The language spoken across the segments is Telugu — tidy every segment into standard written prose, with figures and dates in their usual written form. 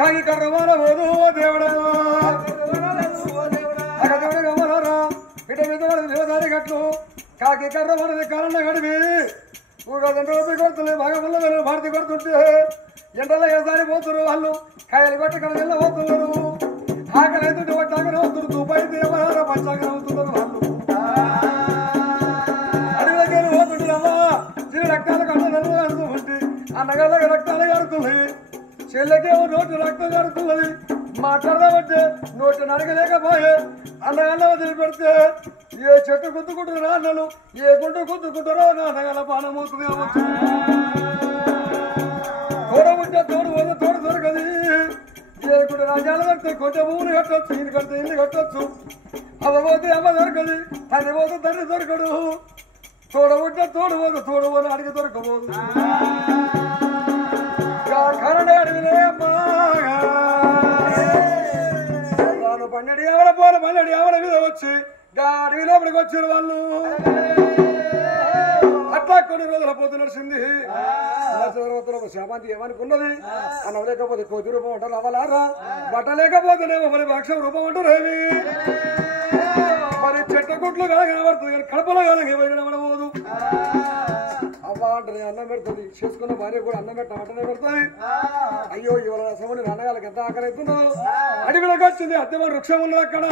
కాకి కర్రమాన పోదు దేవుడా దేవదారి గట్లు కాకి కర్రమానది కారణ గడివి కొడుతుంది బాగా వల్ల భారతి కొడుతుంటే ఎండలో ఏసారి పోతున్నారు వాళ్ళు కాయలు కొట్టి కళ వెళ్ళ పోతున్నారు ఆకలి అవుతుంటే వచ్చాకనే అవుతున్నారు దుబాయ్ దేవాల పంచాకనే అవుతున్నారు వాళ్ళు అడవిలోకి పోతుంటారమ్మా జీవి రక్తాలు కట్టలు కడుతుంటే అన్నగాళ్ళకి రక్తాలు కడుతుంది చెల్లెకేమో నోటి రక్తం కడుతున్నది మాట్లాడదామంటే నోటి నడగలేకపోయే అన్నగాళ్ళ వదిలి పెడితే ఏ చెట్టు గుద్దుకుంటారు అన్నలు ఏ గుండు గుద్దుకుంటారో అన్నగాళ్ళ పానమవుతుంది తోడముంటే తోడు పోతే తోడు దొరకది ఏ కూడా రాజ్యాలు కడితే కొంచెం భూములు కట్టొచ్చు ఇల్లు కడితే ఇల్లు కట్టొచ్చు అవ్వ పోతే అమ్మ దొరకది తండ్రి పోతే తండ్రి దొరకడు తోడముంటే తోడు పోదు తోడు పోదు అడిగి దొరకబోదు కరణ అడిగినే అమ్మా పన్నెండు ఎవడ పోలు పన్నెండు ఎవడ మీద వచ్చి అడవి లోపలికి వచ్చిన వాళ్ళు అట్లా కొన్ని రోజుల పోతు నడిచింది శామంతి ఏమనుకున్నది అన్నం లేకపోతే కొద్ది రూపం అంటారు అవ్వలారా బట్ట లేకపోతేనేమో మరి భక్షం రూపం అంటారు ఏమి మరి చెట్ల గుట్లు కనబడుతుంది కానీ కడపలో కనబడబోదు అవ్వ అంటారు అన్నం పెడుతుంది చేసుకున్న భార్య కూడా అన్నం పెట్టమంటనే పెడుతుంది అయ్యో ఇవాళ రసముని నాన్నగాళ్ళకి ఎంత ఆకలి అవుతున్నావు అడవిలోకి వచ్చింది అద్దెమ వృక్షం ఉన్నది అక్కడ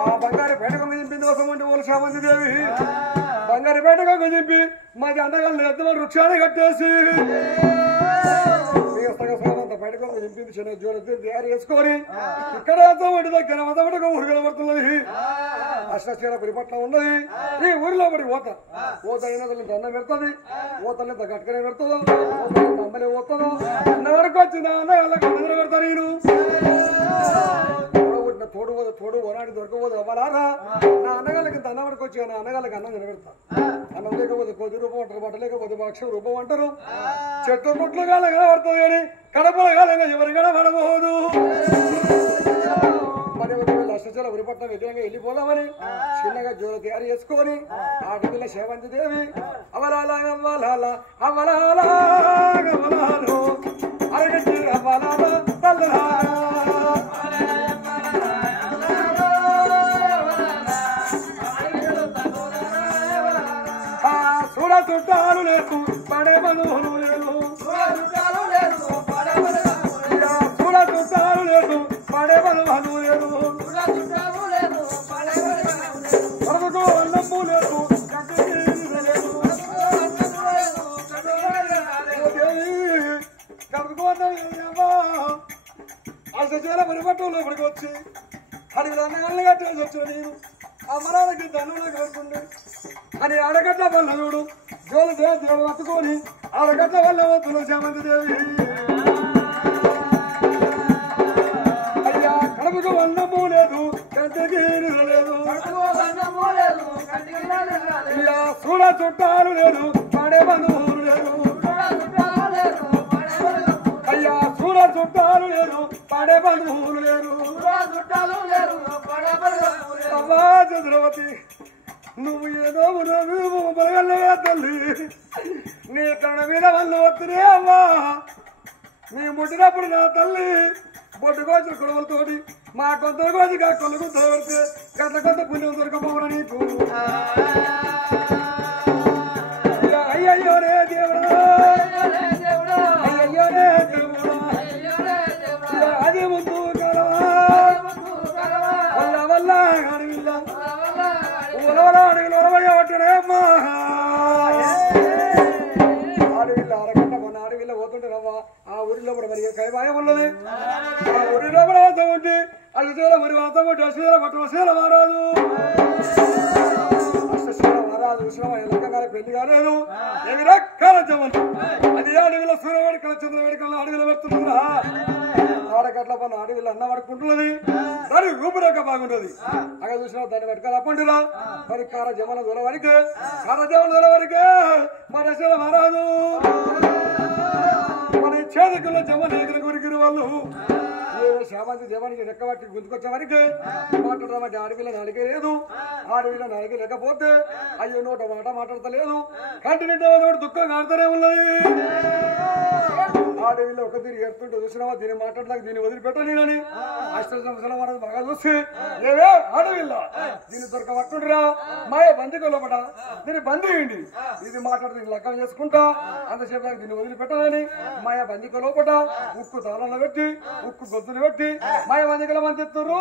ఆ బంగారు పేటకు దింపింది వసమంటే వాళ్ళు శామంతి దేవి బంగారు పేటకు దింపి మాది అన్నగాళ్ళని అద్దెమ వృక్షాన్ని కట్టేసి బయటకు దింపింది చిన్న జ్వరతి తయారు చేసుకొని ఇక్కడ వద్దామంటే దగ్గర వద్దమంటే ఊరు కనబడుతున్నది అష్టశీల పరిపట్ల ఉన్నది ఈ ఊరిలో పడి ఓత అయినది అన్నం పెడుతుంది ఓతల్ని గట్టుకనే పెడుతుందో అమ్మలే పోతుందో అన్న వరకు వచ్చింది అన్నగాళ్ళ కన్న పెడతా నేను తోడు ఓనాడి దొరకపోదు అవ్వాలారా నా అన్నగాళ్ళకి ఇంత అన్నం వరకు వచ్చి నా అన్నగాళ్ళకి అన్నం నిలబెడతా అన్నం లేకపోతే కొద్ది రూపం అంటారు బట్ట లేకపోతే భక్ష రూపం అంటారు చెట్టు ముట్లు కాలం కనబడుతుంది కానీ కడపల కాలంగా ఎవరి కనబడబోదు మరి అష్టచాల ఉరిపట్నం వ్యతిరేకంగా వెళ్ళిపోదామని చిన్నగా జోలు తయారు చేసుకొని ఆటపిల్ల శామంతి దేవి అవలాల అవ్వలాల అవలాల అవలాలు అరగట్టి అవ్వలాల చూడ చుట్టాలు లేదు పడే బంధువులు లేదు చూడ చుట్టాలు లేదు పడే బంధువులు లేదు కడుపుకు అన్నము లేదు కడుపుకు అన్నమా అసలు పరిపట్టంలో ఇప్పటికి వచ్చి అడిగిన అన్నగాళ్ళని కట్టేసి వచ్చిన నేను అమరాలకి దండంలో కలుపుకుండే అని అడగట్ల వల్ల చూడు జోలు దేవతలు పట్టుకొని అడగట్ల వల్ల వద్దులు శామంతి దేవి అయ్యా కడుపుకు అన్నము లేదు కంటికి లేదు అయ్యా చూడ చుట్టాలు లేదు పడే బంధువులు లేదు అయ్యా చూడ చుట్టాలు లేదు పడే బంధువులు లేరు అమ్మా చంద్రవతి నువ్వు ఏదో బలగల్లగా తల్లి నీ కడ మీద వాళ్ళు వస్తునే అమ్మా నీ ముట్టినప్పుడు నా తల్లి బొట్టు కోసిన కొడవలతోటి మా కొంత కోసిగా కొలుగు తోడితే గంట కొంత పుణ్యం దొరకపోవడం నీకు అయ్యయ్యో రే దేవుడా అయ్యయ్యో రే దేవుడా అది ముందు కలవా వల్ల వల్ల అడవిల్ల అడవిలో అడవిలో అరగంట మొన్న అడవిలో పోతుంటే రవ్వ ఆ ఊరిలో కూడా మరి కైవాయం ఉన్నది ఆ ఊరిలో కూడా వద్ద ఉంటే అసలు మరి వద్ద ఉంటే అసలు పట్టు అసలు మారాదు అసలు చూసినా ఎలకంగా పెళ్లి కాలేదు ఎగిరక్కల జమలు అది అడవిలో సూర్యవేడికల చంద్రవేడికల అడవిలో పెడుతున్నా ఆడకట్ల పని అడవిలో అన్న పడుకుంటున్నది దాని రూపురేఖ బాగుంటది అక్కడ చూసినా దాన్ని వెనకాల పండురా మరి కార జమల దూల వరకే కార జమల దూల వరకే మన శిల మహారాజు మన చేతికుల్లో జమలు ఎగిరి గురిగిరి వాళ్ళు శామంతి దేవానికి రెక్కబట్టి గుంతుకొచ్చే వరకు మాట్లాడదామంటే అడవిలో నడిగే లేదు అడవిలో నడిగి లేకపోతే అయ్యో నోట మాట మాట్లాడతలేదు కంటి నిండా దుఃఖం కాడుతూనే ఉన్నది అడవిలో ఒక తిరిగి ఎత్తుంటే చూసినావా దీన్ని మాట్లాడలేక దీన్ని వదిలిపెట్టలేనని అష్ట సంవత్సరాల వరకు బాగా చూసి ఏవే అడవిలో దీన్ని దొరకబట్టుండ్రా మాయ బందికి లోపట దీన్ని బందీయండి ఇది మాట్లాడి దీన్ని లెక్కలు చేసుకుంటా అంతసేపు దీన్ని వదిలిపెట్టదని మాయ బందికి లోపట ఉక్కు తాళంలో పెట్టి ఉక్కు గొంతులు పెట్టి మాయ బందికల మంది ఎత్తురు